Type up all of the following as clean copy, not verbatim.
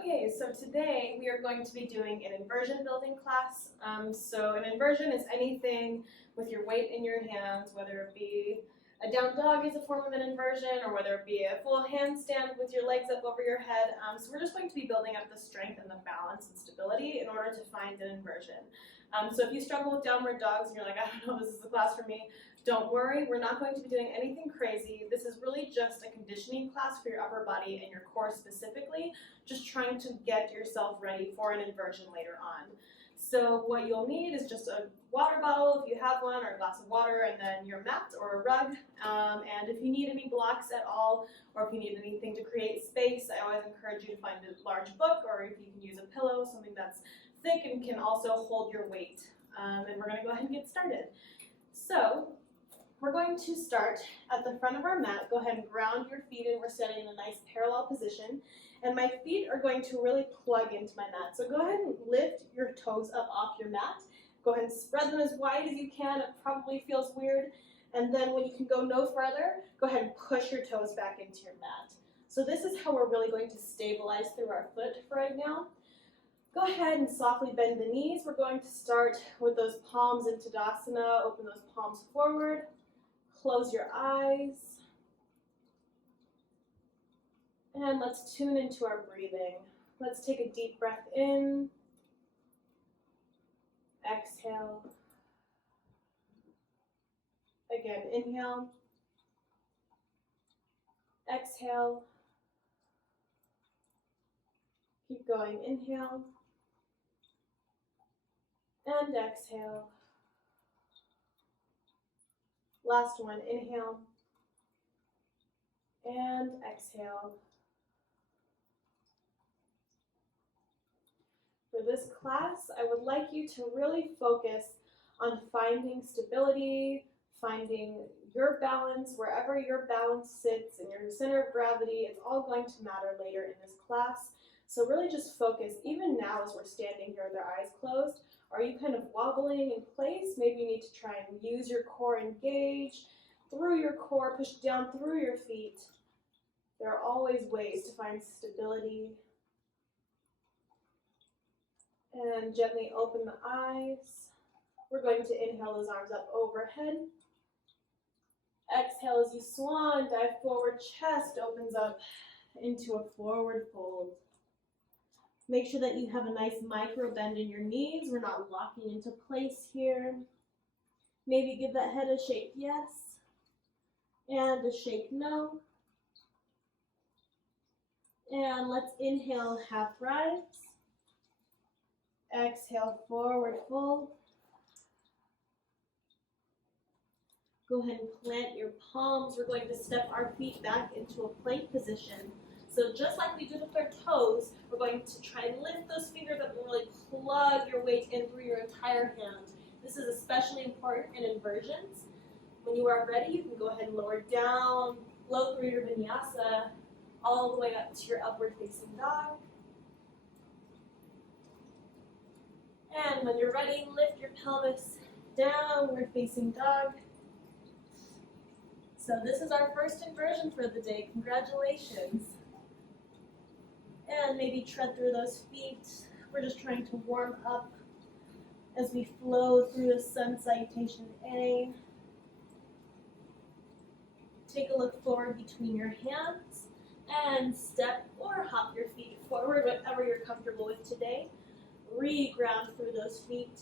Okay, so today we are going to be doing an inversion building class. So an inversion is anything with your weight in your hands, whether it be a down dog is a form of an inversion, or whether it be a full handstand with your legs up over your head. So we're just going to be building up the strength and the balance and stability in order to find an inversion. So if you struggle with downward dogs and you're like, I don't know if this is the class for me, don't worry, we're not going to be doing anything crazy. This is really just a conditioning class for your upper body and your core specifically, just trying to get yourself ready for an inversion later on. So what you'll need is just a water bottle if you have one, or a glass of water, and then your mat or a rug. And if you need any blocks at all, or if you need anything to create space, I always encourage you to find a large book, or if you can use a pillow, something that's thick and can also hold your weight. And we're going to go ahead and get started. So we're going to start at the front of our mat. Go ahead and ground your feet in. We're standing in a nice parallel position. And my feet are going to really plug into my mat. So go ahead and lift your toes up off your mat. Go ahead and spread them as wide as you can. It probably feels weird. And then when you can go no further, go ahead and push your toes back into your mat. So this is how we're really going to stabilize through our foot for right now. Go ahead and softly bend the knees. We're going to start with those palms in Tadasana. Open those palms forward. Close your eyes. And let's tune into our breathing. Let's take a deep breath in. Exhale. Again, inhale. Exhale. Keep going. Inhale. And exhale. Last one. Inhale. And exhale. For this class, I would like you to really focus on finding stability, finding your balance, wherever your balance sits in your center of gravity. It's all going to matter later in this class. So really just focus, even now as we're standing here with our eyes closed, are you kind of wobbling in place? Maybe you need to try and use your core, engage through your core, push down through your feet. There are always ways to find stability. And gently open the eyes. We're going to inhale those arms up overhead. Exhale as you swan, dive forward, chest opens up into a forward fold. Make sure that you have a nice micro bend in your knees. We're not locking into place here. Maybe give that head a shake yes, and a shake no. And let's inhale, half rise. Exhale, forward fold. Go ahead and plant your palms. We're going to step our feet back into a plank position. So just like we did with our toes, we're going to try and lift those fingers up and really plug your weight in through your entire hand. This is especially important in inversions. When you are ready, you can go ahead and lower down, flow through your vinyasa, all the way up to your upward facing dog. And when you're ready, lift your pelvis, downward facing dog. So this is our first inversion for the day. Congratulations. And maybe tread through those feet. We're just trying to warm up as we flow through the sun salutation A. Take a look forward between your hands and step or hop your feet forward, whatever you're comfortable with today. Re-ground through those feet.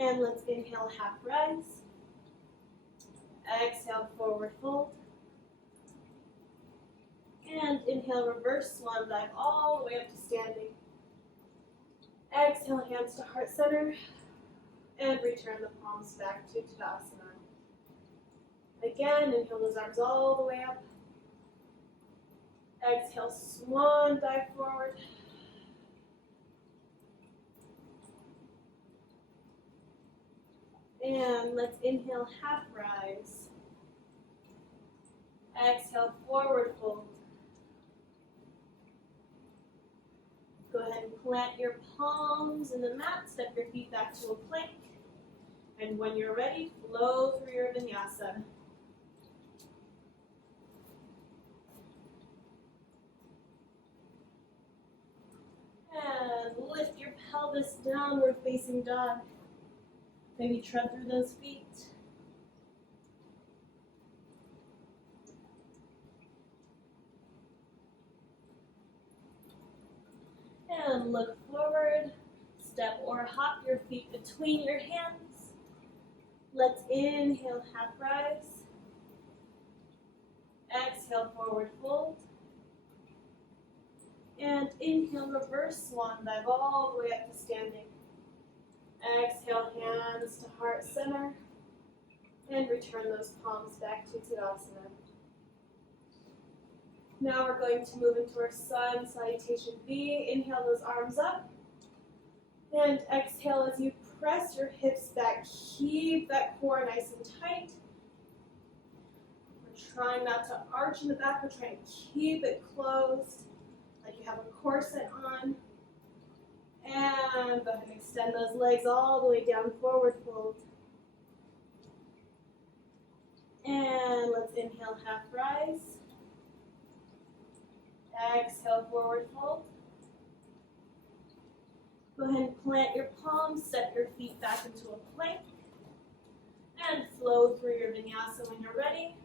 And let's inhale, half rise. Exhale, forward fold. And inhale, reverse swan dive all the way up to standing. Exhale, hands to heart center. And return the palms back to Tadasana. Again, inhale those arms all the way up. Exhale, swan dive forward. And let's inhale, half rise. Exhale, forward fold. Go ahead and plant your palms in the mat. Step your feet back to a plank. And when you're ready, flow through your vinyasa. pelvis, downward facing dog. Maybe tread through those feet. And look forward. Step or hop your feet between your hands. Let's inhale, half rise. Exhale, forward fold. And inhale, reverse swan dive all the way up to standing. Exhale, hands to heart center. And return those palms back to Tadasana. Now we're going to move into our sun salutation V. Inhale those arms up. And exhale as you press your hips back. Keep that core nice and tight. We're trying not to arch in the back. We're trying to keep it closed, like you have a corset on. And go ahead and extend those legs all the way down, forward fold. And let's inhale, half rise. Exhale, forward fold. Go ahead and plant your palms, step your feet back into a plank, and flow through your vinyasa when you're ready.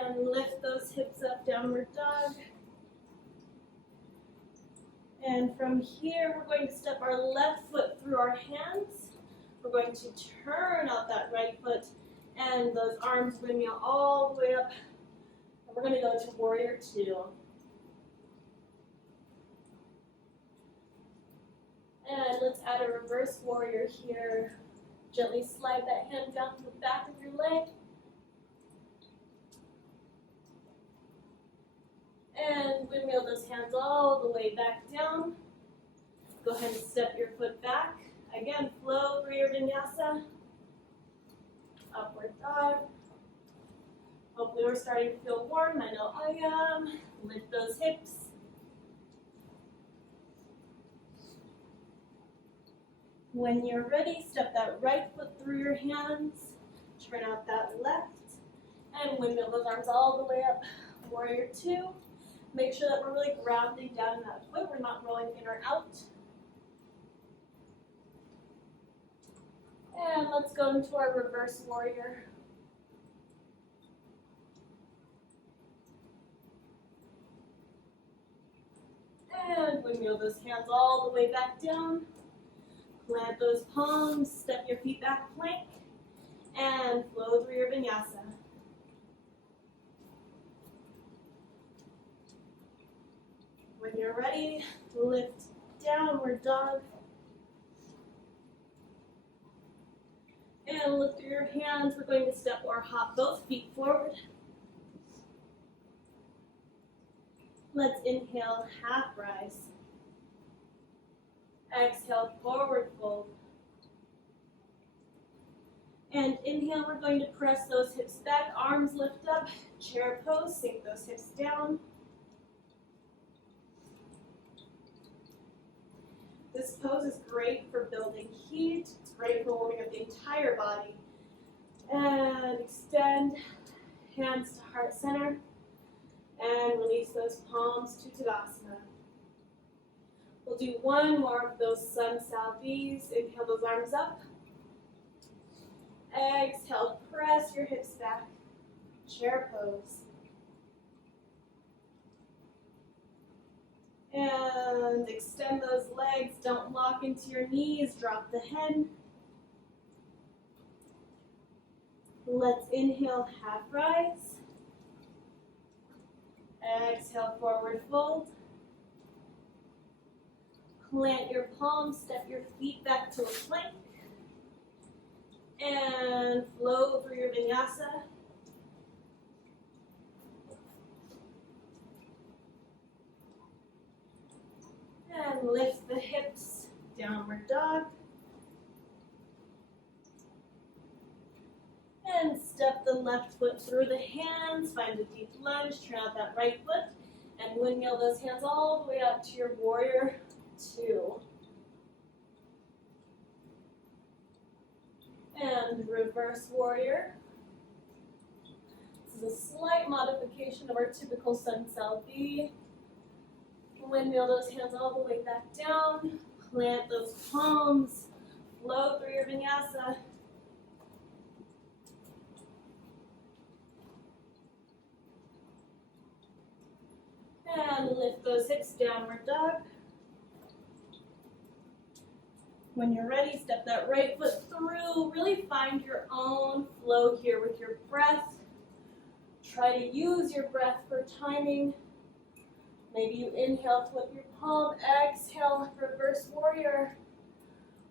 And lift those hips up, downward dog. And from here, we're going to step our left foot through our hands. We're going to turn out that right foot, and those arms windmill all the way up. And we're going to go to warrior two. And let's add a reverse warrior here. Gently slide that hand down to the back of your leg. And windmill those hands all the way back down. Go ahead and step your foot back. Again, flow through your vinyasa. Upward dog. Hopefully we're starting to feel warm. I know I am. Lift those hips. When you're ready, step that right foot through your hands. Turn out that left. And windmill those arms all the way up. Warrior two. Make sure that we're really grounding down in that foot. We're not rolling in or out. And let's go into our reverse warrior. And windmill those hands all the way back down. Plant those palms, step your feet back, plank, and flow through your vinyasa. When you're ready, lift downward dog. And lift through your hands. We're going to step or hop both feet forward. Let's inhale, half rise. Exhale, forward fold. And inhale, we're going to press those hips back, arms lift up, chair pose, sink those hips down. This pose is great for building heat. It's great for warming up the entire body. And extend, hands to heart center. And release those palms to Tadasana. We'll do one more of those sun sal V's. Inhale those arms up. Exhale, press your hips back. Chair pose. And extend those legs. Don't lock into your knees. Drop the head. Let's inhale, half rise. Exhale, forward fold. Plant your palms, step your feet back to a plank. And flow through your vinyasa. And lift the hips, downward dog. And step the left foot through the hands, find a deep lunge, turn out that right foot, and windmill those hands all the way up to your warrior two. And reverse warrior. This is a slight location of our typical sun cell V. Windmill those hands all the way back down. Plant those palms. Flow through your vinyasa. And lift those hips, downward dog. When you're ready, step that right foot through. Really find your own flow here with your breath. Try to use your breath for timing. Maybe you inhale, flip your palm, exhale, reverse warrior.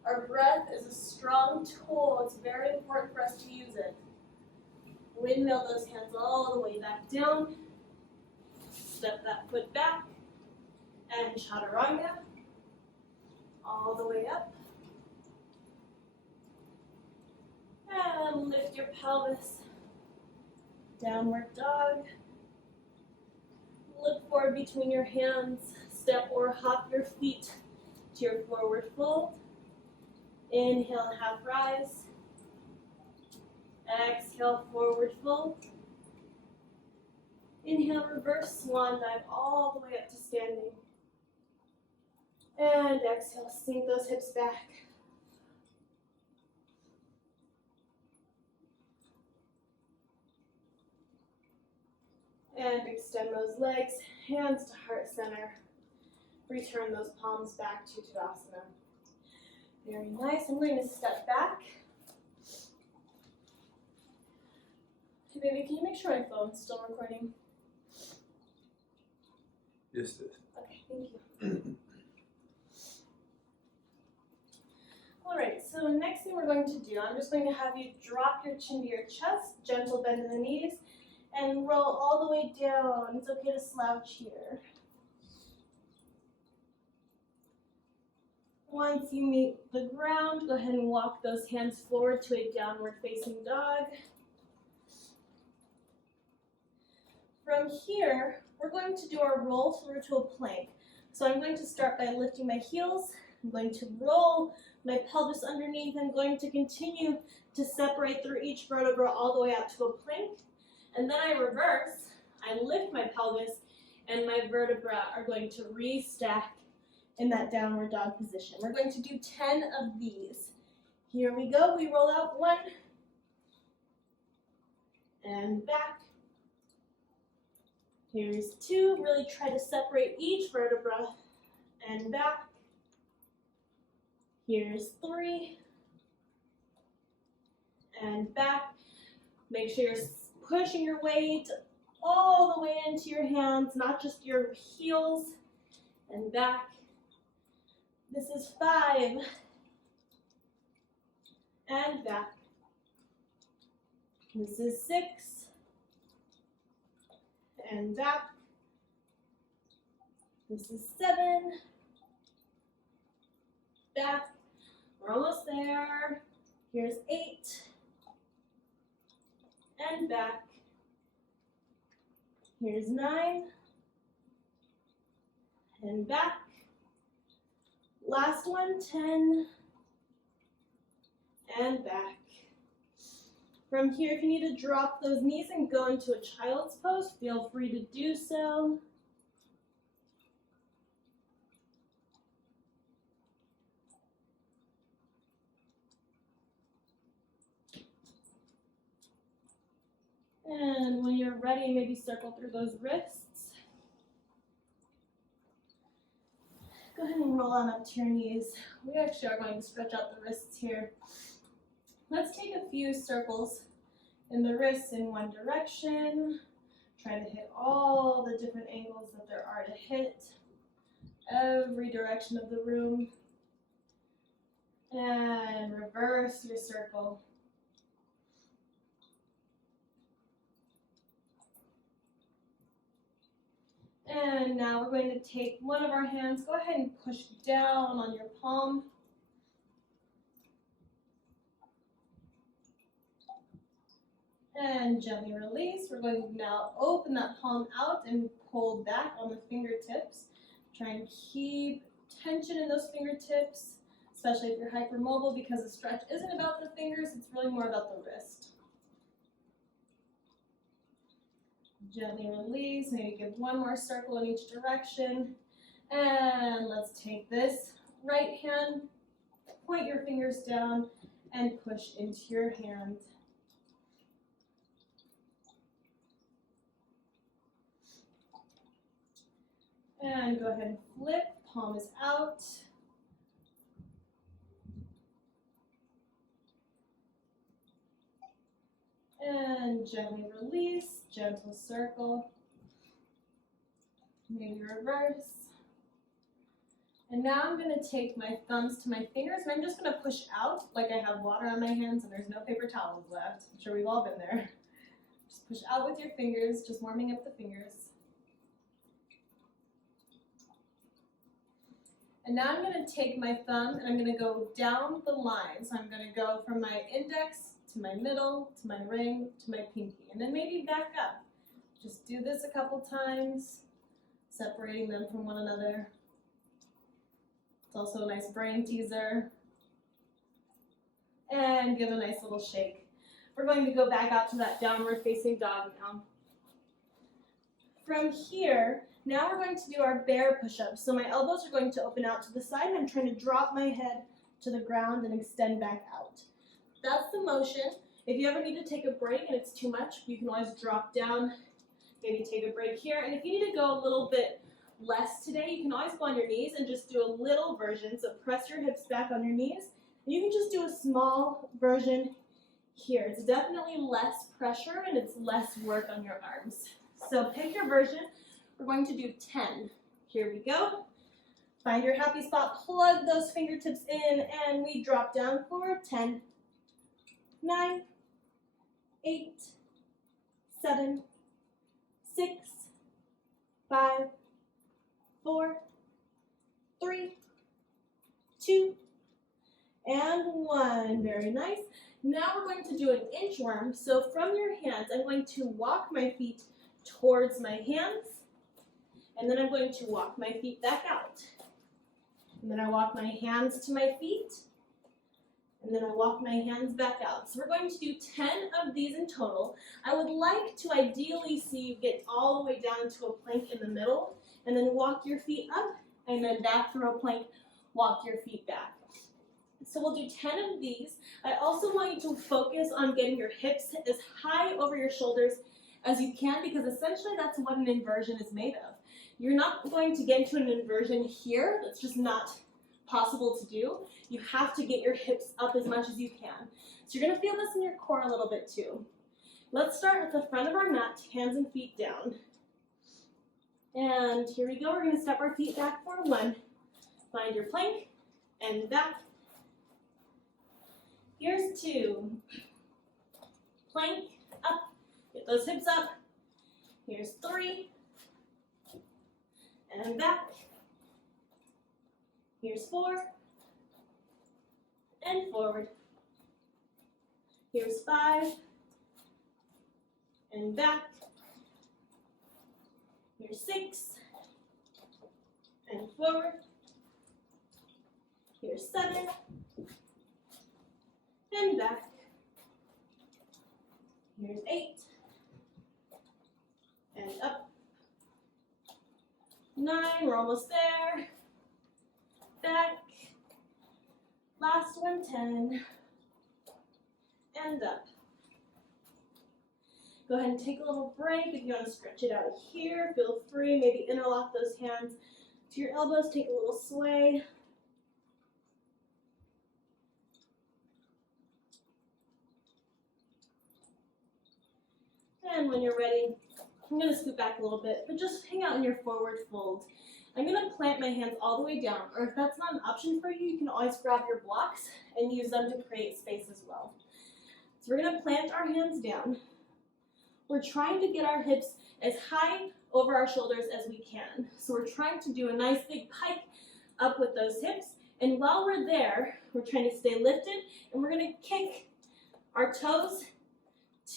Our breath is a strong tool. It's very important for us to use it. Windmill those hands all the way back down. Step that foot back. And chaturanga. All the way up. And lift your pelvis. Downward dog. Look forward between your hands. Step or hop your feet to your forward fold. Inhale, half rise. Exhale, forward fold. Inhale, reverse swan dive all the way up to standing. And exhale, sink those hips back. And extend those legs, hands to heart center. Return those palms back to Tadasana. Very nice. I'm going to step back. Hey baby, can you make sure my phone's still recording? Yes, it is. Okay, thank you. Alright, so the next thing we're going to do, I'm just going to have you drop your chin to your chest, gentle bend in the knees, and roll all the way down. It's okay to slouch here. Once you meet the ground, go ahead and walk those hands forward to a downward facing dog. From here, we're going to do our roll through to a plank. So I'm going to start by lifting my heels. I'm going to roll my pelvis underneath. I'm going to continue to separate through each vertebra all the way out to a plank. And then I reverse. I lift my pelvis, and my vertebrae are going to restack in that downward dog position. We're going to do 10 of these. Here we go. We roll out 1 and back. Here's 2. Really try to separate each vertebra and back. Here's 3 and back. Make sure you're pushing your weight all the way into your hands, not just your heels, and back. This is 5 and back. This is 6 and back. This is 7, back. We're almost there. Here's 8 and back. Here's 9 and back. Last one, 10 and back. From here, if you need to drop those knees and go into a child's pose, feel free to do so. And when you're ready, maybe circle through those wrists. Go ahead and roll on up to your knees. We actually are going to stretch out the wrists here. Let's take a few circles in the wrists in one direction. Try to hit all the different angles that there are to hit. Every direction of the room. And reverse your circle. And now we're going to take one of our hands, go ahead and push down on your palm. And gently release. We're going to now open that palm out and pull back on the fingertips. Try and keep tension in those fingertips, especially if you're hypermobile, because the stretch isn't about the fingers, it's really more about the wrist. Gently release, maybe give one more circle in each direction. And let's take this right hand, point your fingers down, and push into your hand. And go ahead and flip, palm is out. And gently release, gentle circle. Maybe reverse. And now I'm going to take my thumbs to my fingers, and I'm just going to push out like I have water on my hands and there's no paper towels left. I'm sure we've all been there. Just push out with your fingers, just warming up the fingers. And now I'm going to take my thumb and I'm going to go down the line. So I'm going to go from my index to my middle, to my ring, to my pinky, and then maybe back up. Just do this a couple times, separating them from one another. It's also a nice brain teaser. And give a nice little shake. We're going to go back out to that downward facing dog now. From here, now we're going to do our bear push-ups. So my elbows are going to open out to the side, and I'm trying to drop my head to the ground and extend back out. That's the motion. If you ever need to take a break and it's too much, you can always drop down, maybe take a break here. And if you need to go a little bit less today, you can always go on your knees and just do a little version. So press your hips back on your knees. And you can just do a small version here. It's definitely less pressure and it's less work on your arms. So pick your version. We're going to do 10. Here we go. Find your happy spot, plug those fingertips in, and we drop down for 10, 9, 8, 7, 6, 5, 4, 3, 2, and 1. Very nice. Now we're going to do an inchworm. So from your hands, I'm going to walk my feet towards my hands, and then I'm going to walk my feet back out. And then I walk my hands to my feet, and then I walk my hands back out. So we're going to do 10 of these in total. I would like to ideally see you get all the way down to a plank in the middle, and then walk your feet up, and then back through a plank, walk your feet back. So we'll do 10 of these. I also want you to focus on getting your hips as high over your shoulders as you can, because essentially that's what an inversion is made of. You're not going to get into an inversion here. That's just not possible to do. You have to get your hips up as much as you can. So you're going to feel this in your core a little bit too. Let's start with the front of our mat, hands and feet down. And here we go. We're going to step our feet back for 1. Find your plank and back. Here's 2. Plank, up. Get those hips up. Here's 3. And back. Here's 4. And forward. Here's 5. And back. Here's 6. And forward. Here's 7. And back. Here's 8. And up. 9, we're almost there. Back. Last one, 10. And up. Go ahead and take a little break. If you want to stretch it out here, feel free. Maybe interlock those hands to your elbows. Take a little sway. And when you're ready, I'm going to scoot back a little bit, but just hang out in your forward fold. I'm going to plant my hands all the way down, or if that's not an option for you, you can always grab your blocks and use them to create space as well. So we're going to plant our hands down. We're trying to get our hips as high over our shoulders as we can. So we're trying to do a nice big pike up with those hips, and while we're there, we're trying to stay lifted, and we're going to kick our toes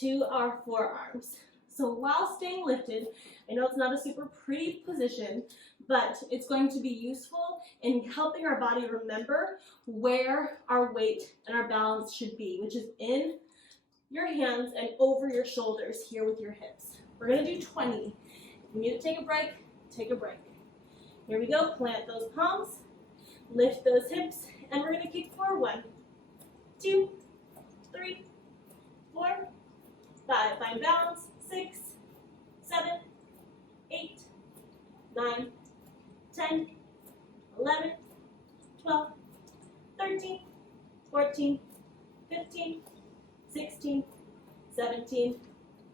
to our forearms. So while staying lifted, I know it's not a super pretty position, but it's going to be useful in helping our body remember where our weight and our balance should be, which is in your hands and over your shoulders here with your hips. We're gonna do 20. If you need to take a break, take a break. Here we go, plant those palms, lift those hips, and we're gonna kick forward. 1, 2, 3, 4, 5. Find balance. 6, 7, 8, 9, 10, 11, 12, 13, 14, 15, 16, 17,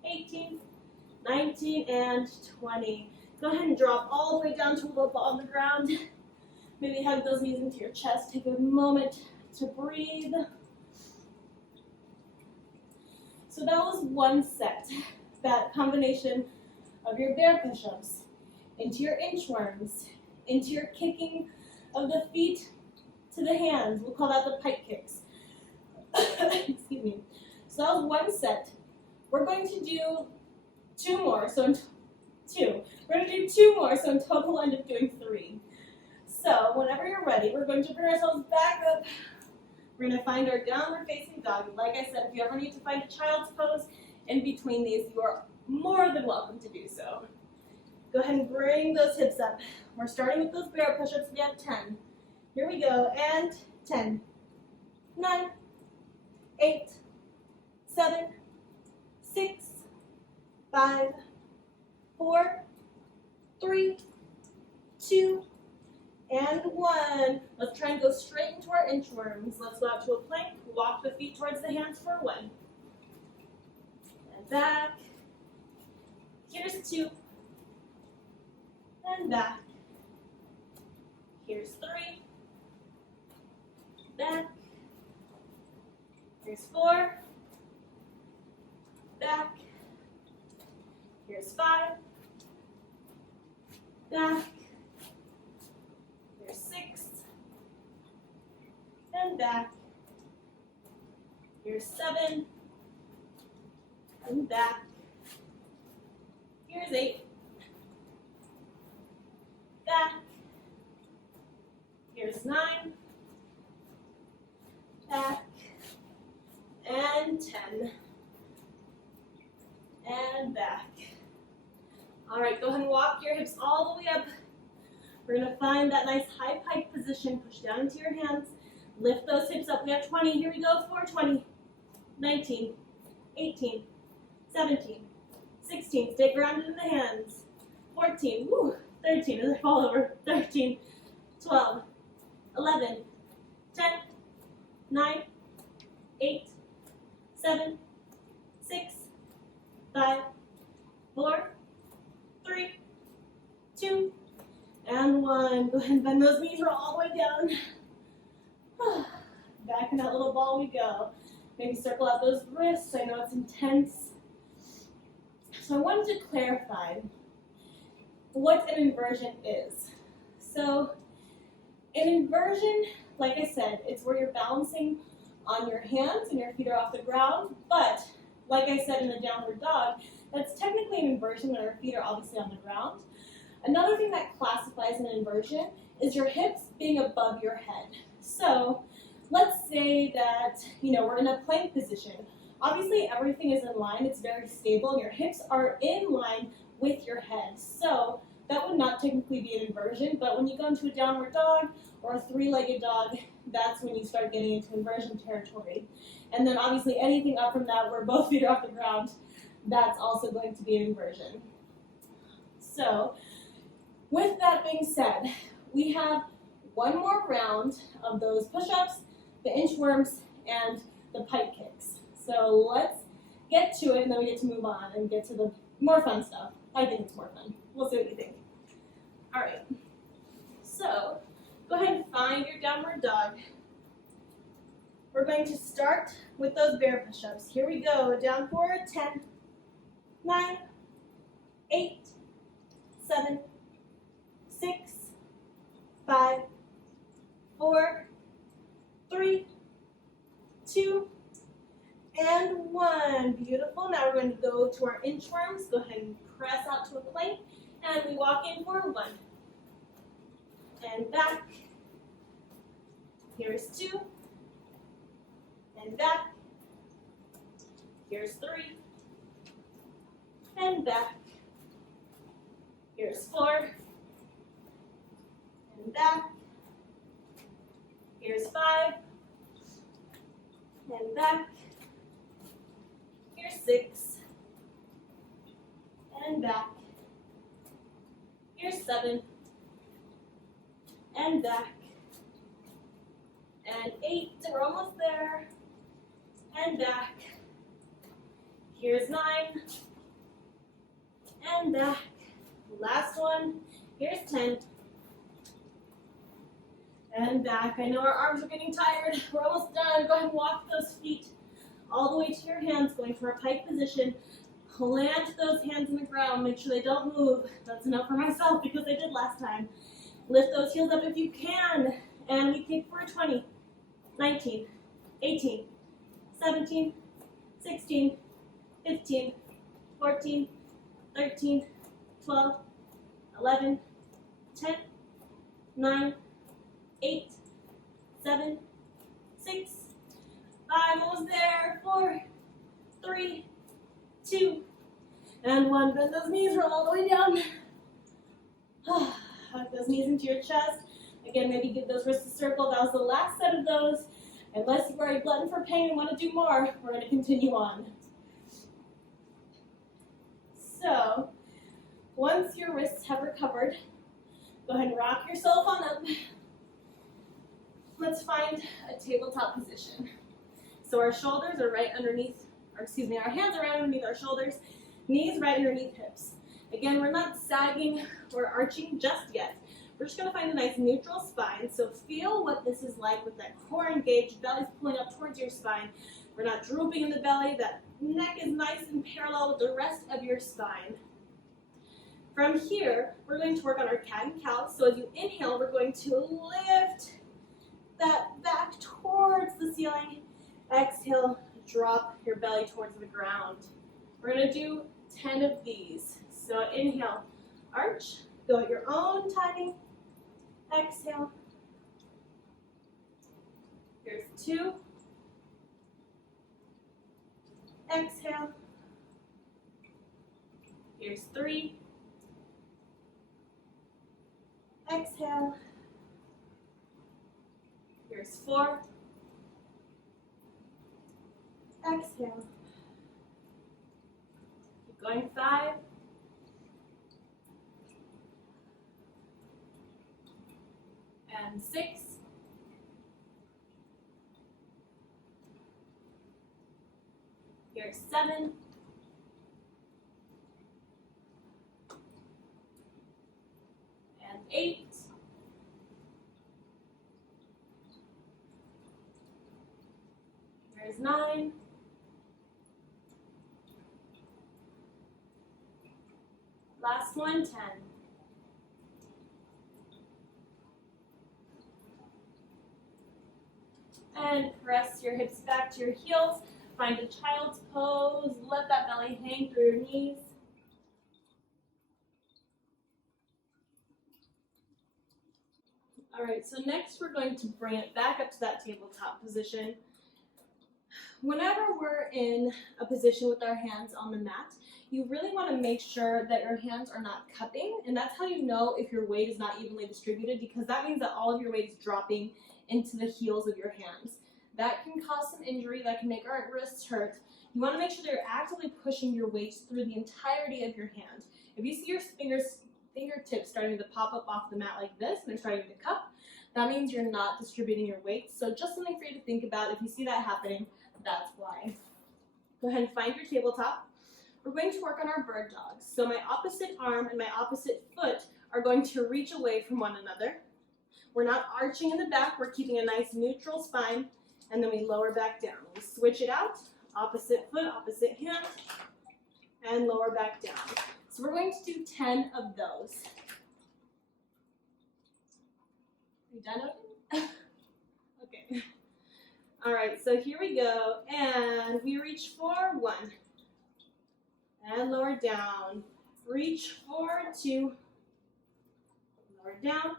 18, 19, and 20. Go ahead and drop all the way down to a little ball on the ground. Maybe hug those knees into your chest. Take a moment to breathe. So that was one set. That combination of your bear push-ups into your inchworms, into your kicking of the feet to the hands. We'll call that the pike kicks. Excuse me. So that was one set. We're going to do 2 more. So in We're going to do 2 more. So in total, we'll end up doing 3. So whenever you're ready, we're going to bring ourselves back up. We're going to find our downward facing dog. Like I said, if you ever need to find a child's pose in between these, you are more than welcome to do so. Go ahead and bring those hips up. We're starting with those bear push-ups. We have 10. Here we go. And 10, 9, 8, 7, 6, 5, 4, 3, 2, and 1. Let's try and go straight into our inchworms. Let's go out to a plank. Walk the feet towards the hands for 1. And back. Here's 2. And back. Here's 3. Back. Here's 4. Back. Here's 5. Back. Here's 6. And back. Here's 7. And back. Here's 8. Back. Here's 9. Back. And 10. And back. All right, go ahead and walk your hips all the way up. We're going to find that nice high pike position. Push down into your hands. Lift those hips up. We have 20. Here we go. 4, 20, 19, 18, 17, 16. Stay grounded in the hands. 14. Woo. 13 as I fall over. 13, 12, 11, 10, 9, 8, 7, 6, 5, 4, 3, 2, and 1. Go ahead and bend those knees, roll all the way down. Back in that little ball we go. Maybe circle out those wrists. I know it's intense. So I wanted to clarify what an inversion is. So an inversion, like I said, it's where you're balancing on your hands and your feet are off the ground. But like I said in the downward dog, that's technically an inversion when our feet are obviously on the ground. Another thing that classifies an inversion is your hips being above your head. So let's say that, we're in a plank position. Obviously everything is in line, it's very stable, and your hips are in line with your head. So that would not technically be an inversion, but when you go into a downward dog or a 3-legged dog, that's when you start getting into inversion territory. And then obviously anything up from that where both feet are off the ground, that's also going to be an inversion. So with that being said, we have one more round of those push-ups, the inchworms, and the pike kicks. So let's get to it, and then we get to move on and get to the more fun stuff. I think it's more fun. We'll see what you think. All right. So go ahead and find your downward dog. We're going to start with those bear push-ups. Here we go. Down forward. 10, 9, 8, 7, 6, 5, 4, 3, 2, and 1. Beautiful. Now we're going to go to our inchworms. Go ahead and press out to a plank. And we walk in for 1. And back. Here's 2. And back. Here's 3. and back. Here's 4, and back. Here's 5, and back. Here's 6, and back. Here's 7, and back. And 8, we're almost there, and back. Here's 9, and back. Last one, here's 10, and back. I know our arms are getting tired. We're almost done. Go ahead and walk those feet all the way to your hands, going to our pike position. Plant those hands in the ground. Make sure they don't move. That's enough for myself because I did last time. Lift those heels up if you can. And we kick for 20, 19, 18, 17, 16, 15, 14, 13, 12, 11, 10, 9, 8, 7, 6, 5, almost there, 4, 3, 2, and 1. Bend those knees, roll all the way down. Hug those knees into your chest. Again, maybe give those wrists a circle. That was the last set of those. Unless you've already glutton for pain and want to do more, we're going to continue on. So, once your wrists have recovered, go ahead and rock yourself on up. Let's find a tabletop position. So our shoulders are right underneath, or excuse me, our hands are right underneath our shoulders, knees right underneath hips. Again, we're not sagging or arching just yet. We're just going to find a nice neutral spine. So feel what this is like with that core engaged, belly's pulling up towards your spine. We're not drooping in the belly. That neck is nice and parallel with the rest of your spine. From here, we're going to work on our cat and cow. So as you inhale, we're going to lift that back towards the ceiling. Exhale, drop your belly towards the ground. We're going to do 10 of these. So inhale, arch, go at your own timing. Exhale. Here's 2. Exhale. Here's 3. Exhale. Here's 4. Exhale. Keep going. 5. And 6. Here's 7. And 8. Here's 9. Last one, 10. And press your hips back to your heels. Find a child's pose. Let that belly hang through your knees. All right, so next we're going to bring it back up to that tabletop position. Whenever we're in a position with our hands on the mat, you really want to make sure that your hands are not cupping, and that's how you know if your weight is not evenly distributed, because that means that all of your weight is dropping into the heels of your hands. That can cause some injury, that can make our wrists hurt. You want to make sure that you're actively pushing your weight through the entirety of your hand. If you see your fingertips starting to pop up off the mat like this, and they're starting to cup, that means you're not distributing your weight. So just something for you to think about. If you see that happening, that's why. Go ahead and find your tabletop. We're going to work on our bird dogs. So my opposite arm and my opposite foot are going to reach away from one another. We're not arching in the back. We're keeping a nice neutral spine, and then we lower back down. We switch it out, opposite foot, opposite hand, and lower back down. So we're going to do 10 of those. Are you done, Odin? Okay. All right, so here we go, and we reach for 1, and lower down. Reach for 2, lower down.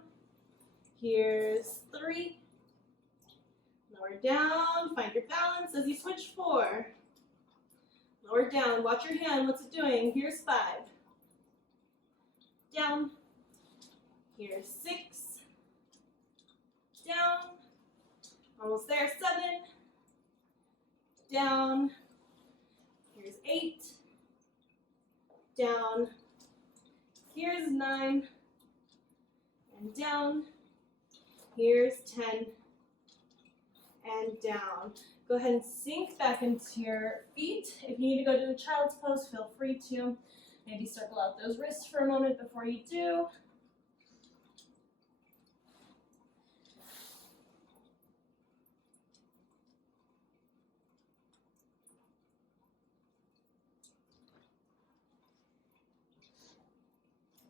Here's 3, lower down. Find your balance as you switch 4, Lower down, watch your hand, what's it doing? Here's 5. Down. Here's 6. Down. Almost there, 7. Down. Here's 8. Down. Here's 9. And down. Here's 10. And down. Go ahead and sink back into your feet. If you need to go to a child's pose, feel free to. Maybe circle out those wrists for a moment before you do.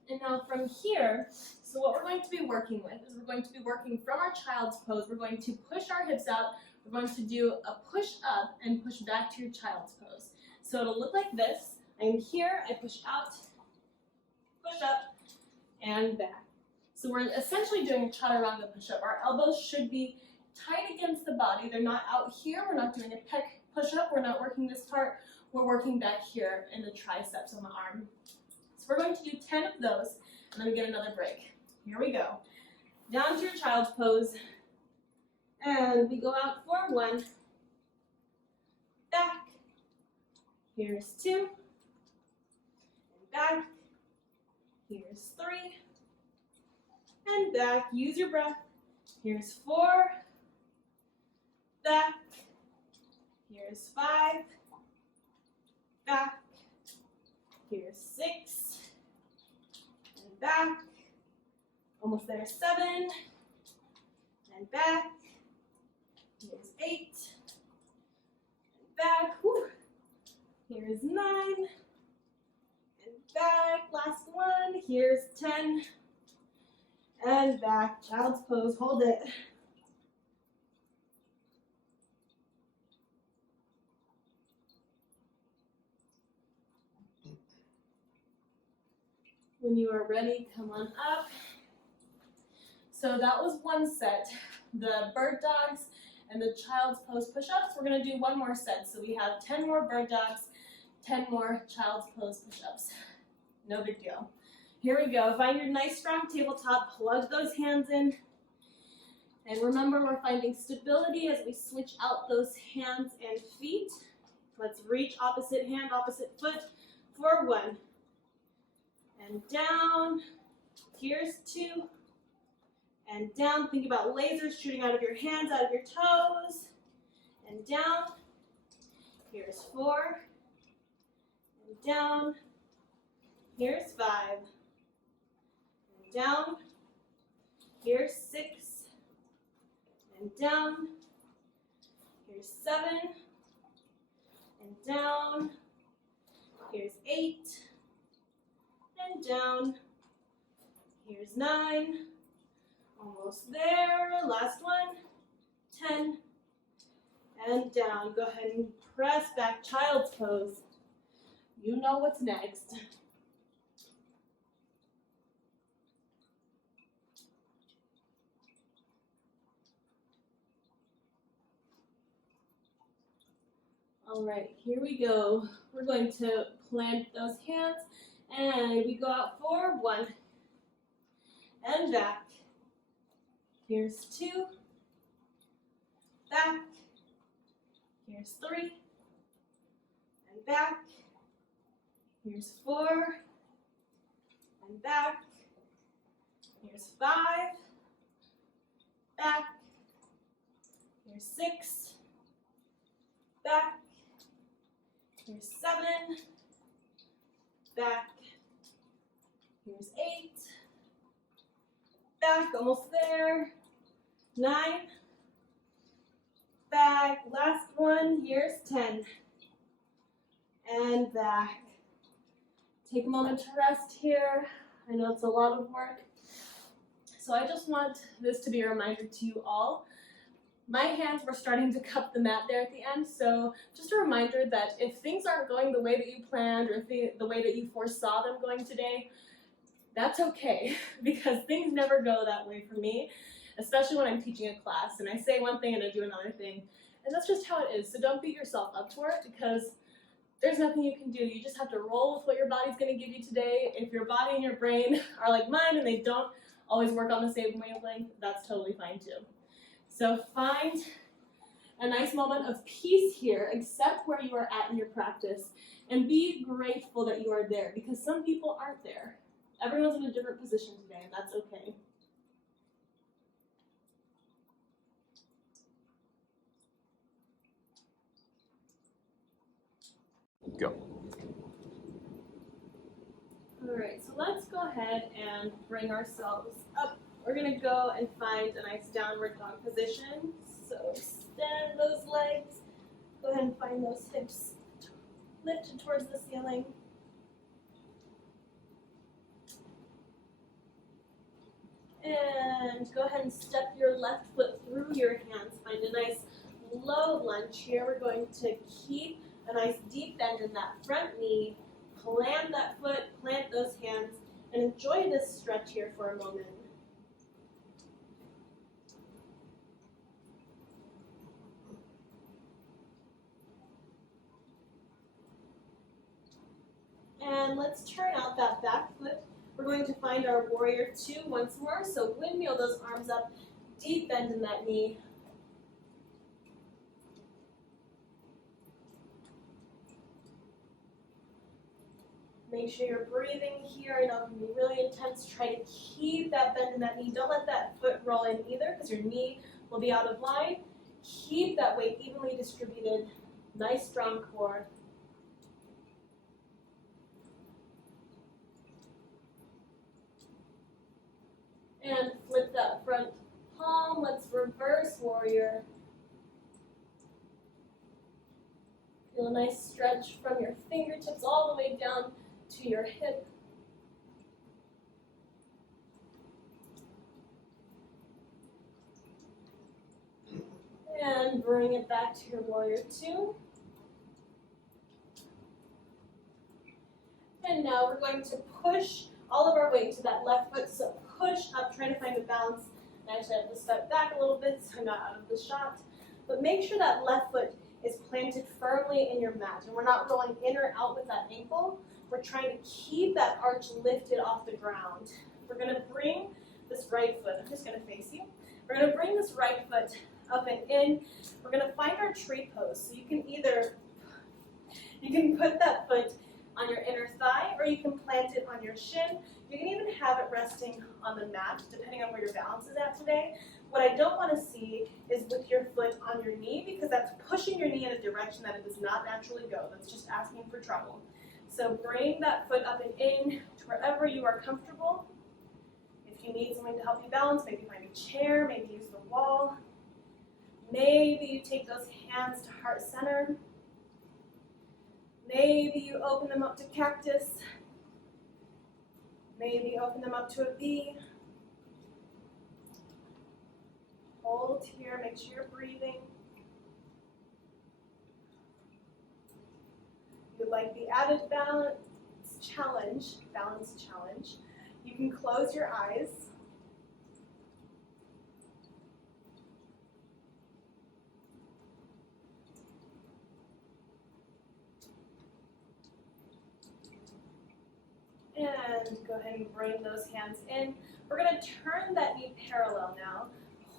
And now from here, so what we're going to be working with is we're going to be working from our child's pose. We're going to push our hips out. We're going to do a push up and push back to your child's pose. So it'll look like this. I'm here, I push out, push up, and back. So we're essentially doing a chaturanga push-up. Our elbows should be tight against the body. They're not out here. We're not doing a pec push-up. We're not working this part. We're working back here in the triceps on the arm. So we're going to do 10 of those, and then we get another break. Here we go. Down to your child's pose, and we go out for 1, back, here's 2, and back, here's 3, and back, use your breath, here's 4, back, here's 5, back, here's 6, and back, almost there, 7, and back, here's 8, and back, whew. Here's 9, and back, last one, here's 10, and back, child's pose, hold it. When you are ready, come on up. So that was one set, the bird dogs and the child's pose push-ups. We're gonna do one more set. So we have 10 more bird dogs, 10 more child's pose push-ups. No big deal. Here we go, find your nice strong tabletop, plug those hands in. And remember, we're finding stability as we switch out those hands and feet. Let's reach opposite hand, opposite foot for 1. And down, here's 2, and down. Think about lasers shooting out of your hands, out of your toes, and down. Here's 4, and down. Here's 5, and down. Here's 6, and down. Here's 7, and down. Here's 8, and down. Here's 9, almost there, last one, 10, and down. Go ahead and press back, child's pose. You know what's next. All right, here we go. We're going to plant those hands, and we go out for 1, and back. Here's 2, back. Here's 3, and back. Here's 4, and back. Here's 5, back. Here's 6, back. Here's 7, back. Here's 8, back, almost there. 9, back, last one, here's 10, and back. Take a moment to rest here. I know it's a lot of work. So I just want this to be a reminder to you all. My hands were starting to cup the mat there at the end, so just a reminder that if things aren't going the way that you planned or the way that you foresaw them going today, that's okay, because things never go that way for me, especially when I'm teaching a class and I say one thing and I do another thing, and that's just how it is. So don't beat yourself up for it, because there's nothing you can do. You just have to roll with what your body's going to give you today. If your body and your brain are like mine and they don't always work on the same wavelength, that's totally fine too. So find a nice moment of peace here, accept where you are at in your practice, and be grateful that you are there, because some people aren't there. Everyone's in a different position today, and that's okay. Go. All right, so let's go ahead and bring ourselves up. We're gonna go and find a nice downward dog position. So extend those legs. Go ahead and find those hips lifted towards the ceiling. And go ahead and step your left foot through your hands. Find a nice low lunge here. We're going to keep a nice deep bend in that front knee. Plant that foot, plant those hands, and enjoy this stretch here for a moment. And let's turn out that back foot. We're going to find our warrior two once more. So windmill those arms up, deep bend in that knee. Make sure you're breathing here. I know it can be really intense. Try to keep that bend in that knee. Don't let that foot roll in either, because your knee will be out of line. Keep that weight evenly distributed. Nice strong core. And flip that front palm. Let's reverse warrior. Feel a nice stretch from your fingertips all the way down to your hip. And bring it back to your warrior two. And now we're going to push all of our weight to that left foot. So push up, trying to find a balance. And I actually have to step back a little bit so I'm not out of the shot. But make sure that left foot is planted firmly in your mat. And we're not rolling in or out with that ankle. We're trying to keep that arch lifted off the ground. We're going to bring this right foot, I'm just going to face you. We're going to bring this right foot up and in. We're going to find our tree pose. So you can put that foot on your inner thigh, or you can plant it on your shin. You can even have it resting on the mat, depending on where your balance is at today. What I don't want to see is with your foot on your knee, because that's pushing your knee in a direction that it does not naturally go. That's just asking for trouble. So bring that foot up and in to wherever you are comfortable. If you need something to help you balance, maybe find a chair, maybe use the wall. Maybe you take those hands to heart center. Maybe you open them up to cactus. Maybe open them up to a V. Hold here, make sure you're breathing. If you'd like the added balance challenge, you can close your eyes. And go ahead and bring those hands in. We're going to turn that knee parallel now.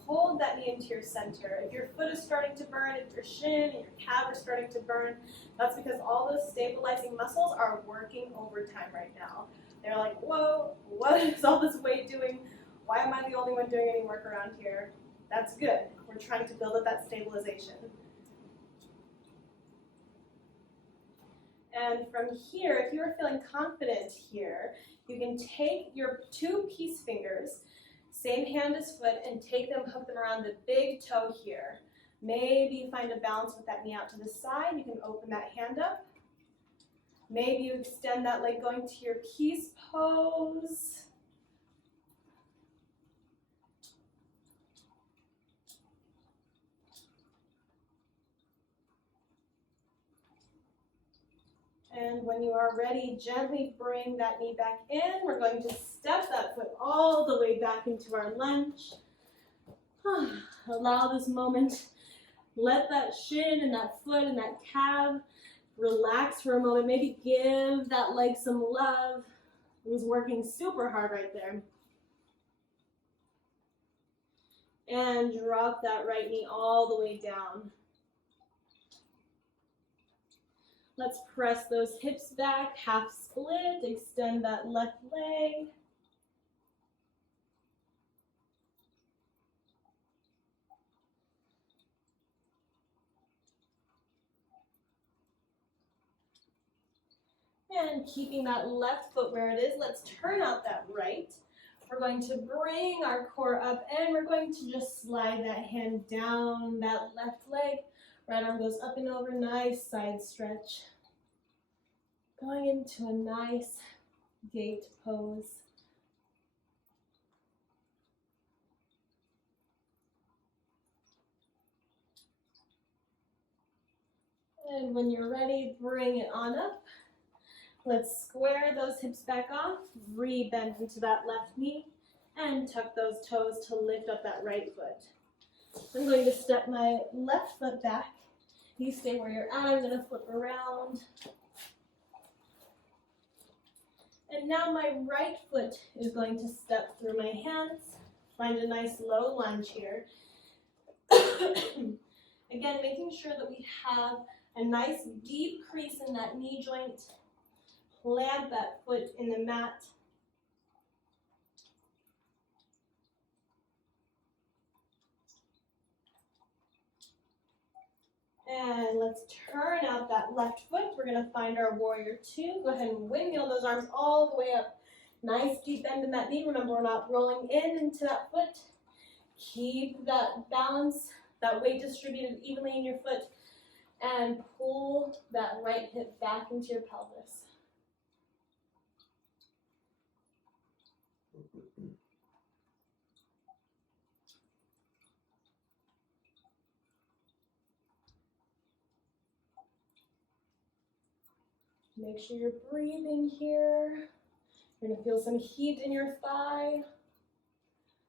Hold that knee into your center. If your foot is starting to burn, if your shin and your calf are starting to burn, that's because all those stabilizing muscles are working overtime right now. They're like, whoa, what is all this weight doing? Why am I the only one doing any work around here? That's good. We're trying to build up that stabilization. And from here, if you're feeling confident here, you can take your two peace fingers, same hand as foot, and take them, hook them around the big toe here. Maybe you find a balance with that knee out to the side. You can open that hand up. Maybe you extend that leg going to your peace pose. And when you are ready, gently bring that knee back in. We're going to step that foot all the way back into our lunge. Allow this moment. Let that shin and that foot and that calf Relax for a moment. Maybe give that leg some love. It was working super hard right there. And drop that right knee all the way down. Let's press those hips back, half split, extend that left leg. And keeping that left foot where it is, let's turn out that right. We're going to bring our core up and we're going to just slide that hand down that left leg. Right arm goes up and over, nice side stretch. Going into a nice gate pose. And when you're ready, bring it on up. Let's square those hips back off, re-bend into that left knee, and tuck those toes to lift up that right foot. I'm going to step my left foot back. You stay where you're at. I'm going to flip around. And now my right foot is going to step through my hands. Find a nice low lunge here. Again, making sure that we have a nice deep crease in that knee joint. Plant that foot in the mat. And let's turn out that left foot. We're going to find our warrior two. Go ahead and windmill those arms all the way up. Nice deep bend in that knee. Remember, we're not rolling into that foot. Keep that balance, that weight distributed evenly in your foot. And pull that right hip back into your pelvis. Make sure you're breathing here. You're going to feel some heat in your thigh.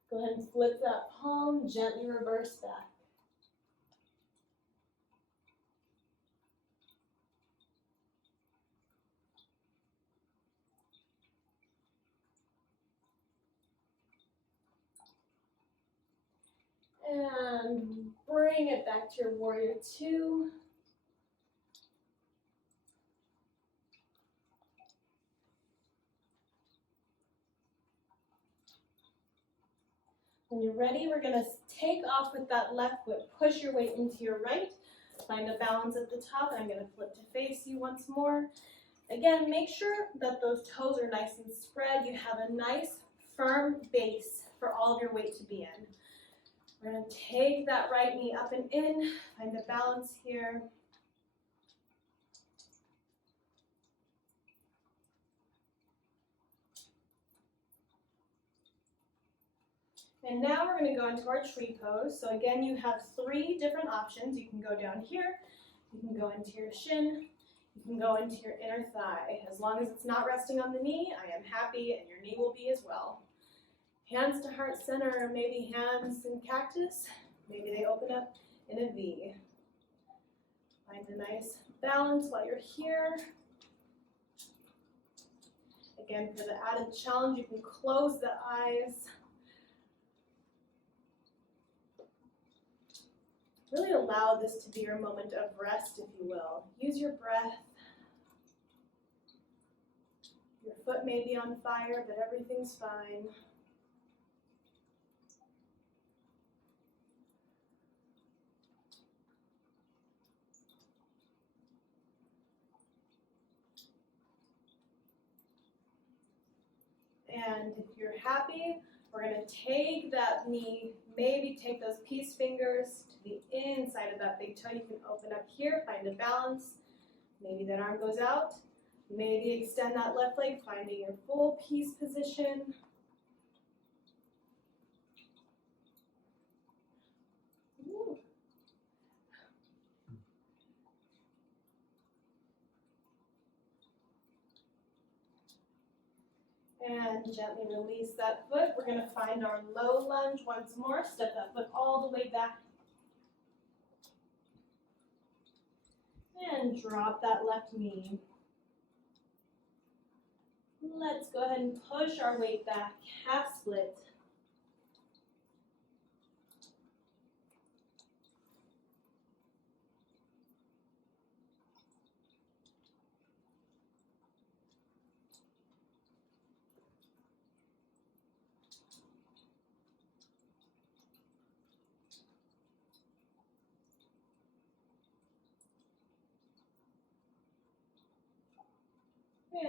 Go ahead and flip that palm, gently reverse back. And bring it back to your warrior two. When you're ready, we're going to take off with that left foot. Push your weight into your right. Find a balance at the top. And I'm going to flip to face you once more. Again, make sure that those toes are nice and spread. You have a nice, firm base for all of your weight to be in. We're going to take that right knee up and in. Find a balance here. And now we're going to go into our tree pose. So again, you have 3 different options. You can go down here, you can go into your shin, you can go into your inner thigh. As long as it's not resting on the knee, I am happy, and your knee will be as well. Hands to heart center, maybe hands in cactus, maybe they open up in a V. Find a nice balance while you're here. Again, for the added challenge, you can close the eyes. Really allow this to be your moment of rest, if you will. Use your breath. Your foot may be on fire, but everything's fine. And if you're happy, we're going to take that knee, maybe take those peace fingers to the inside of that big toe. You can open up here, find a balance. Maybe that arm goes out. Maybe extend that left leg, finding your full peace position. Ooh. And gently release that foot. We're going to find our low lunge once more. Step that foot all the way back. And And drop that left knee. Let's go ahead and push our weight back, half split.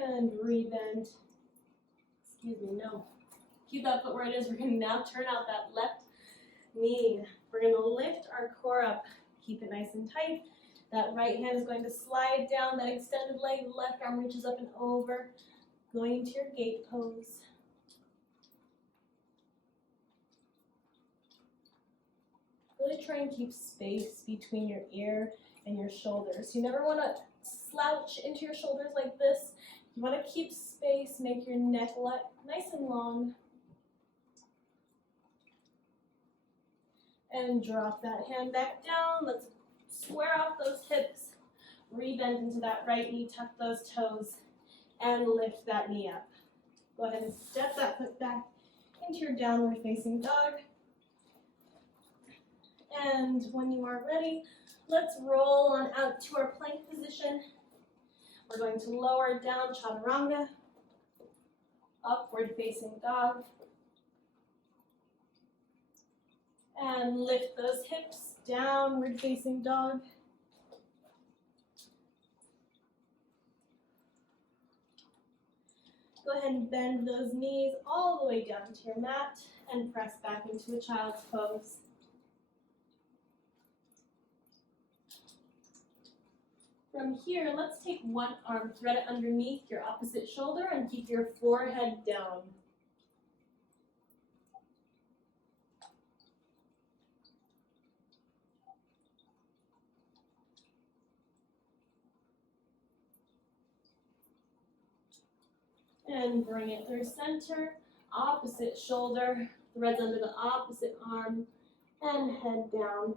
And rebend. Excuse me, no. Keep that foot where it is. We're going to now turn out that left knee. We're going to lift our core up. Keep it nice and tight. That right hand is going to slide down that extended leg. Left arm reaches up and over. Going into your gate pose. Really try and keep space between your ear and your shoulders. You never want to slouch into your shoulders like this. You want to keep space, make your neck nice and long. And drop that hand back down. Let's square off those hips. Rebend into that right knee, tuck those toes, and lift that knee up. Go ahead and step that foot back into your downward facing dog. And when you are ready, let's roll on out to our plank position. We're going to lower down chaturanga, upward facing dog, and lift those hips, downward facing dog. Go ahead and bend those knees all the way down to your mat and press back into a child's pose. From here, let's take one arm, thread it underneath your opposite shoulder, and keep your forehead down. And bring it through center, opposite shoulder, threads under the opposite arm, and head down.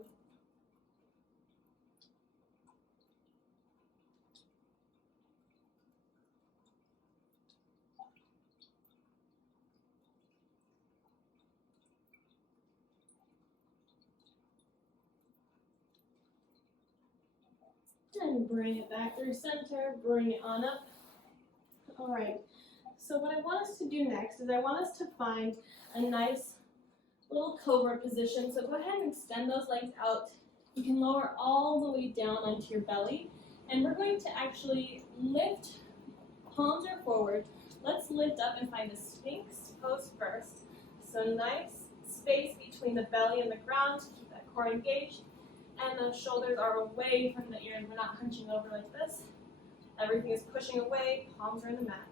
And bring it back through center, bring it on up. All right, so what I want us to do next is I want us to find a nice little cobra position. So go ahead and extend those legs out. You can lower all the way down onto your belly. And we're going to actually lift, palms are forward. Let's lift up and find a Sphinx pose first. So nice space between the belly and the ground to keep that core engaged. And the shoulders are away from the ears. We're not hunching over like this. Everything is pushing away, palms are in the mat.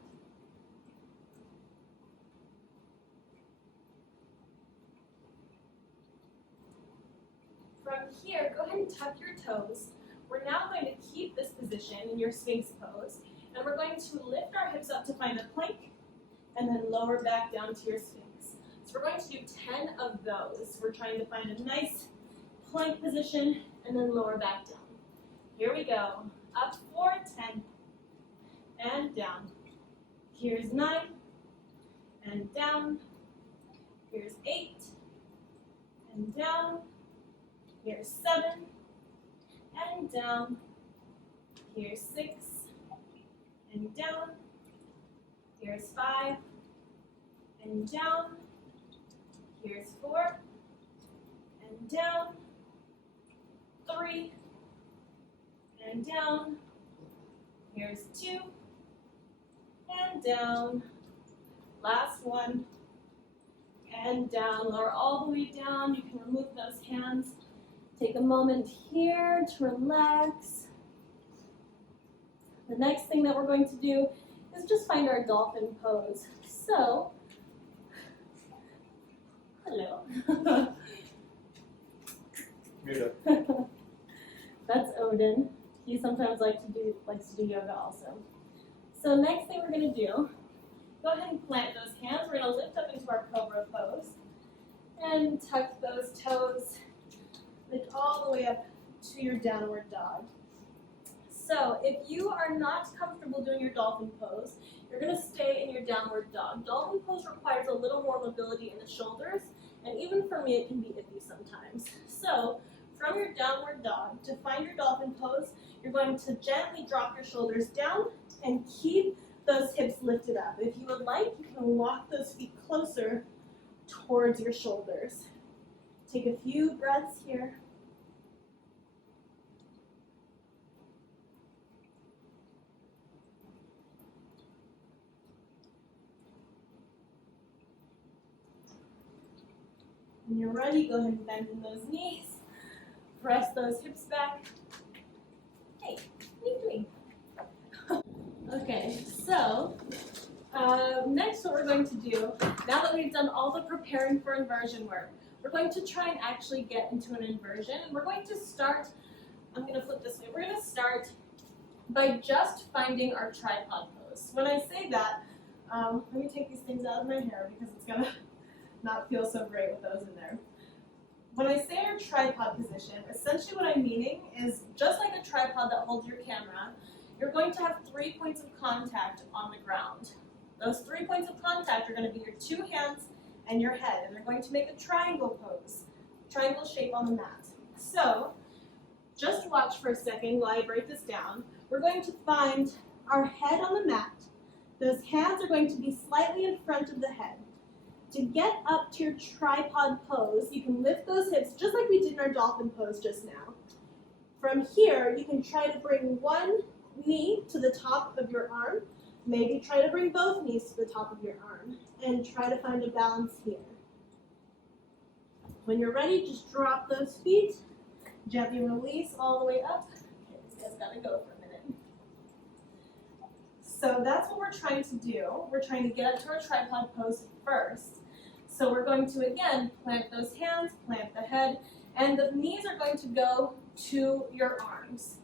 From here, go ahead and tuck your toes. We're now going to keep this position in your Sphinx pose, and we're going to lift our hips up to find a plank, and then lower back down to your Sphinx. So we're going to do 10 of those. We're trying to find a nice plank position, and then lower back down. Here we go. Up 4, 10, and down. Here's 9, and down. Here's 8, and down. Here's 7, and down. Here's 6, and down. Here's 5, and down. Here's 4, and down. 3, and down. Here's 2, and down. Last one, and down. Lower all the way down. You can remove those hands. Take a moment here to relax. The next thing that we're going to do is just find our dolphin pose. So, hello. That's Odin. He sometimes likes to do yoga also. So next thing we're going to do, go ahead and plant those hands. We're going to lift up into our cobra pose and tuck those toes. Lift all the way up to your downward dog. So if you are not comfortable doing your dolphin pose, you're going to stay in your downward dog. Dolphin pose requires a little more mobility in the shoulders, and even for me it can be iffy sometimes. So from your downward dog, to find your dolphin pose, you're going to gently drop your shoulders down and keep those hips lifted up. If you would like, you can walk those feet closer towards your shoulders. Take a few breaths here. When you're ready, go ahead and bend in those knees. Press those hips back. Hey, what are you doing? Okay, so next what we're going to do, now that we've done all the preparing for inversion work, we're going to try and actually get into an inversion. And we're going to start, I'm going to flip this way, we're going to start by just finding our tripod pose. When I say that, let me take these things out of my hair because it's going to not feel so great with those in there. When I say our tripod position, essentially what I'm meaning is just like a tripod that holds your camera, you're going to have 3 points of contact on the ground. Those 3 points of contact are going to be your 2 hands and your head, and they're going to make a triangle pose, triangle shape on the mat. So just watch for a second while I break this down. We're going to find our head on the mat. Those hands are going to be slightly in front of the head. To get up to your tripod pose, you can lift those hips just like we did in our dolphin pose just now. From here, you can try to bring one knee to the top of your arm. Maybe try to bring both knees to the top of your arm and try to find a balance here. When you're ready, just drop those feet, gently release all the way up. Okay, this guy's gotta go for a minute. So that's what we're trying to do. We're trying to get up to our tripod pose first. So we're going to, again, plant those hands, plant the head, and the knees are going to go to your arms.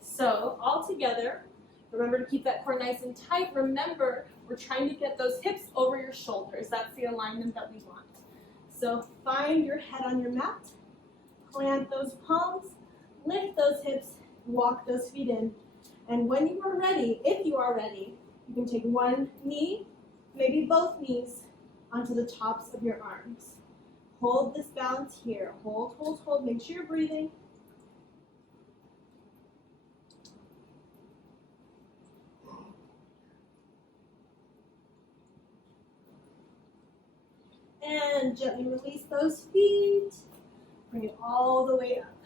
So all together, remember to keep that core nice and tight. Remember, we're trying to get those hips over your shoulders. That's the alignment that we want. So find your head on your mat, plant those palms, lift those hips, walk those feet in. And when you are ready, if you are ready, you can take one knee, maybe both knees, onto the tops of your arms. Hold this balance here. Hold, hold, hold. Make sure you're breathing. And gently release those feet. Bring it all the way up.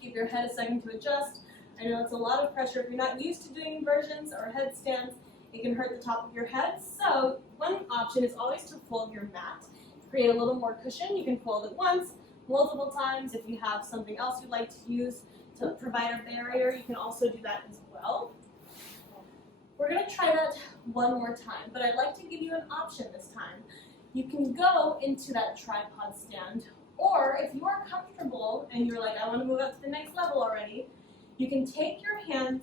Give your head a second to adjust. I know it's a lot of pressure. If you're not used to doing inversions or headstands, it can hurt the top of your head. So one option is always to fold your mat. Create a little more cushion. You can fold it once, multiple times. If you have something else you'd like to use to provide a barrier, you can also do that as well. We're going to try that one more time, but I'd like to give you an option this time. You can go into that tripod stand, or if you are comfortable and you're like, I want to move up to the next level already, you can take your hands,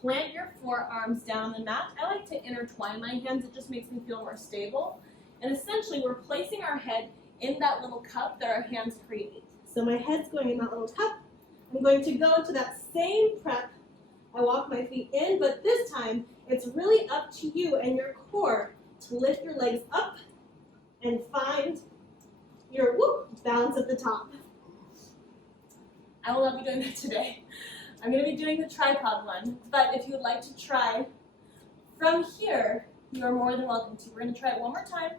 plant your forearms down on the mat. I like to intertwine my hands. It just makes me feel more stable. And essentially, we're placing our head in that little cup that our hands create. So my head's going in that little cup. I'm going to go to that same prep. I walk my feet in, but this time, it's really up to you and your core to lift your legs up and find your balance at the top. I will not be doing that today. I'm going to be doing the tripod one, but if you would like to try from here, you are more than welcome to. We're going to try it one more time.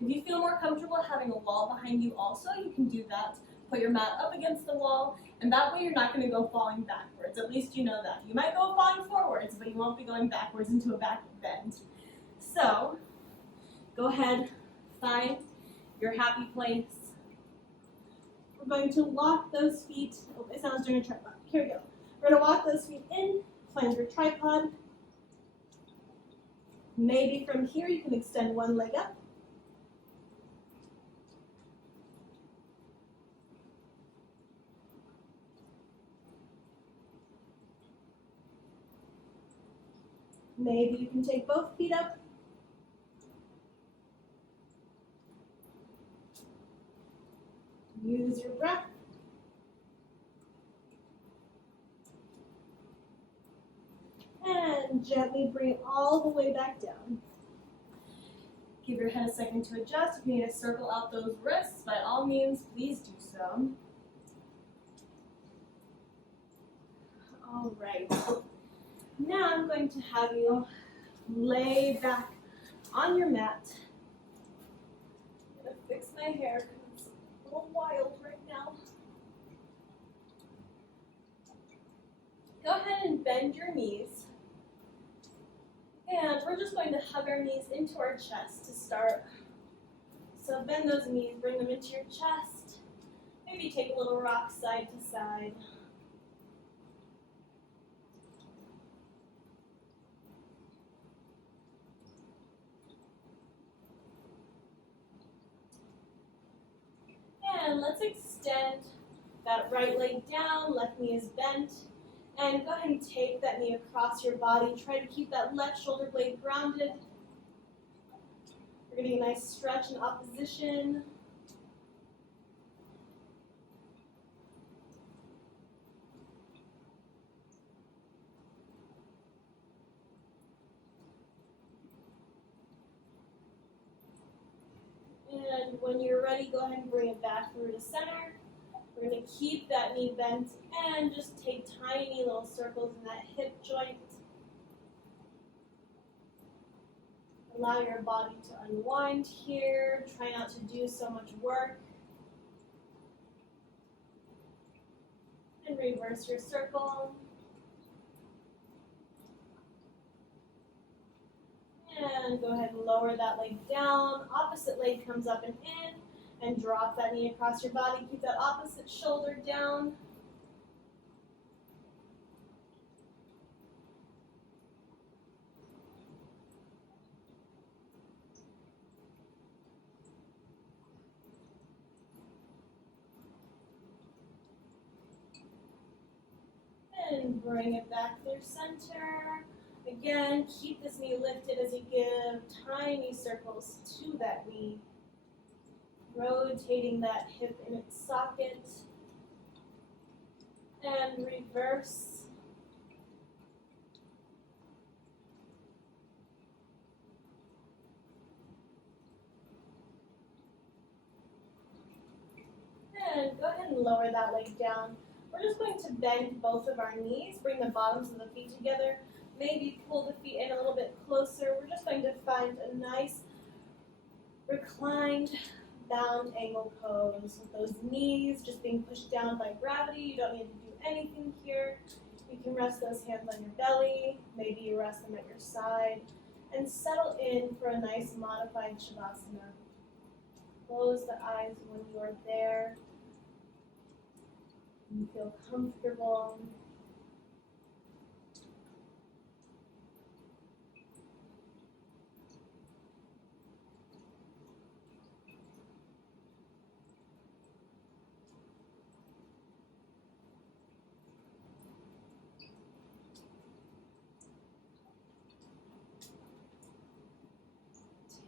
If you feel more comfortable having a wall behind you also, you can do that. Put your mat up against the wall, and that way you're not going to go falling backwards. At least you know that. You might go falling forwards, but you won't be going backwards into a back bend. So, go ahead, find your happy place. We're going to lock those feet. Oh, it sounds doing a tripod. Here we go. We're going to walk those feet in, find your tripod. Maybe from here you can extend one leg up. Maybe you can take both feet up. Use your breath. and gently bring it all the way back down. Give your head a second to adjust. If you need to circle out those wrists, by all means, please do so. All right. Now I'm going to have you lay back on your mat. I'm going to fix my hair because it's a little wild right now. Go ahead and bend your knees. And we're just going to hug our knees into our chest to start. So bend those knees, bring them into your chest. Maybe take a little rock side to side. And let's extend that right leg down, left knee is bent. And go ahead and take that knee across your body. Try to keep that left shoulder blade grounded. We're getting a nice stretch in opposition. And when you're ready, go ahead and bring it back through to center. We're going to keep that knee bent and just take tiny little circles in that hip joint. Allow your body to unwind here. Try not to do so much work. And reverse your circle. And go ahead and lower that leg down. Opposite leg comes up and in. And drop that knee across your body. Keep that opposite shoulder down. And bring it back through center. Again, keep this knee lifted as you give tiny circles to that knee. Rotating that hip in its socket. And reverse. And go ahead and lower that leg down. We're just going to bend both of our knees, bring the bottoms of the feet together, maybe pull the feet in a little bit closer. We're just going to find a nice reclined bound angle pose with those knees just being pushed down by gravity. You don't need to do anything here. You can rest those hands on your belly, maybe you rest them at your side, and settle in for a nice modified Shavasana. Close the eyes when you are there. You feel comfortable.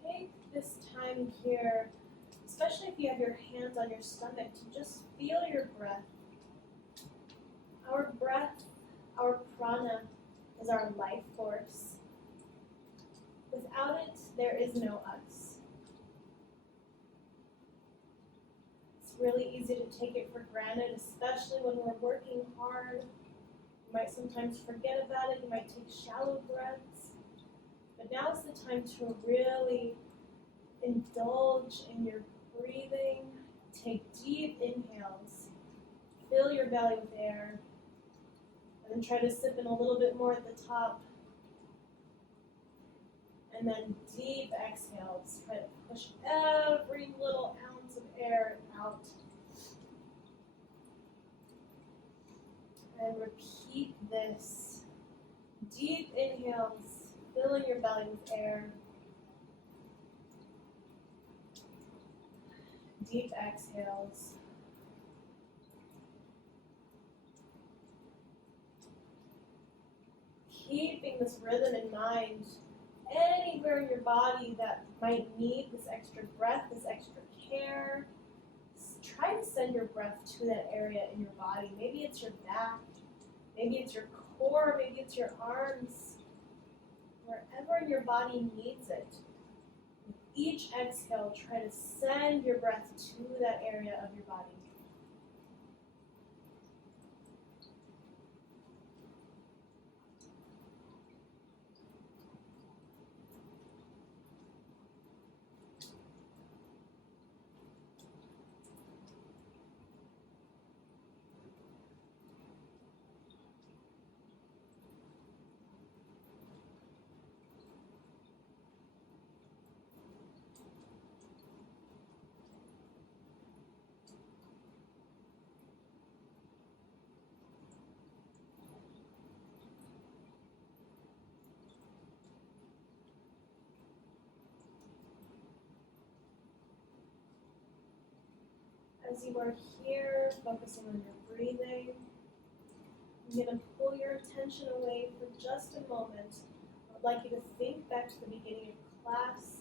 Take this time here, especially if you have your hands on your stomach, to just feel your breath. Our breath, our prana, is our life force. Without it, there is no us. It's really easy to take it for granted, especially when we're working hard. You might sometimes forget about it. You might take shallow breaths. But now is the time to really indulge in your breathing. Take deep inhales. Fill your belly with air. And then try to sip in a little bit more at the top. And then deep exhales. Try to push every little ounce of air out. And repeat this. Deep inhales, filling your belly with air. Deep exhales. Keeping this rhythm in mind, anywhere in your body that might need this extra breath, this extra care, try to send your breath to that area in your body. Maybe it's your back, maybe it's your core, maybe it's your arms. wherever your body needs it. With each exhale, try to send your breath to that area of your body. As you are here, focusing on your breathing, I'm going to pull your attention away for just a moment. I'd like you to think back to the beginning of class.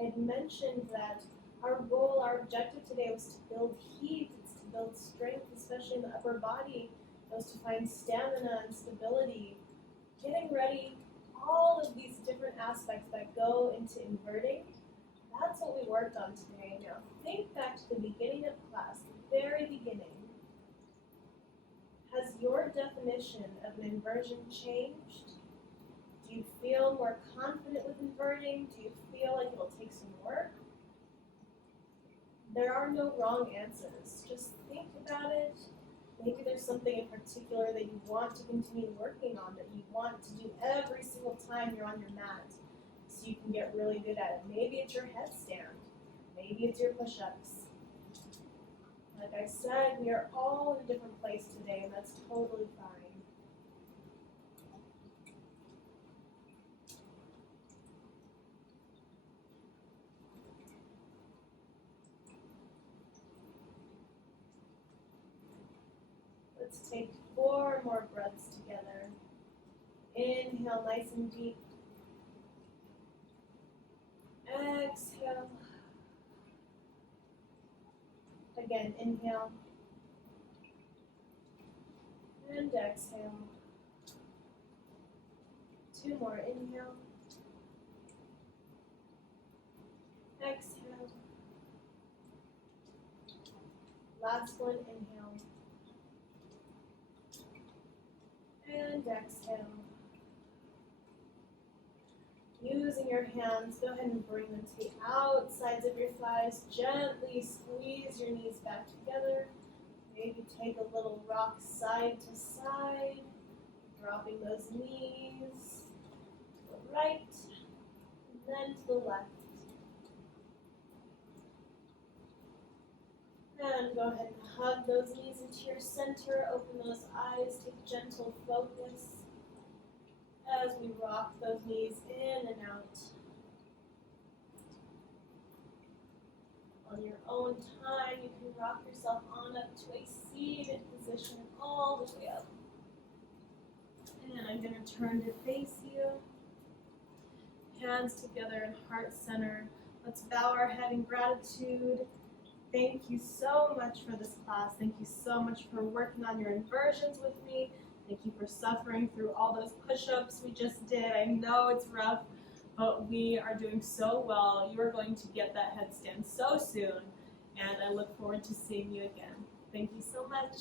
I had mentioned that our goal, our objective today was to build heat, it's to build strength, especially in the upper body. It was to find stamina and stability. Getting ready, all of these different aspects that go into inverting, that's what we worked on today. Now think back to the beginning of class, the very beginning. Has your definition of an inversion changed? Do you feel more confident with inverting? Do you feel like it'll take some work? There are no wrong answers. Just think about it. Maybe there's something in particular that you want to continue working on, that you want to do every single time you're on your mat, so you can get really good at it. Maybe it's your headstand. Maybe it's your push-ups. Like I said, we are all in a different place today, and that's totally fine. Let's take 4 more breaths together. Inhale nice and deep. Exhale. Again, inhale. And exhale. 2 more, inhale. Exhale. Last one, inhale. And exhale. Using your hands, go ahead and bring them to the outsides of your thighs. Gently squeeze your knees back together. Maybe take a little rock side to side, dropping those knees to the right and then to the left. And go ahead and hug those knees into your center. Open those eyes, take gentle focus as we rock those knees in and out. On your own time, you can rock yourself on up to a seated position all the way up. And I'm going to turn to face you. Hands together in heart center. Let's bow our head in gratitude. Thank you so much for this class. Thank you so much for working on your inversions with me. Thank you for suffering through all those push-ups we just did. I know it's rough, but we are doing so well. You are going to get that headstand so soon, and I look forward to seeing you again. Thank you so much.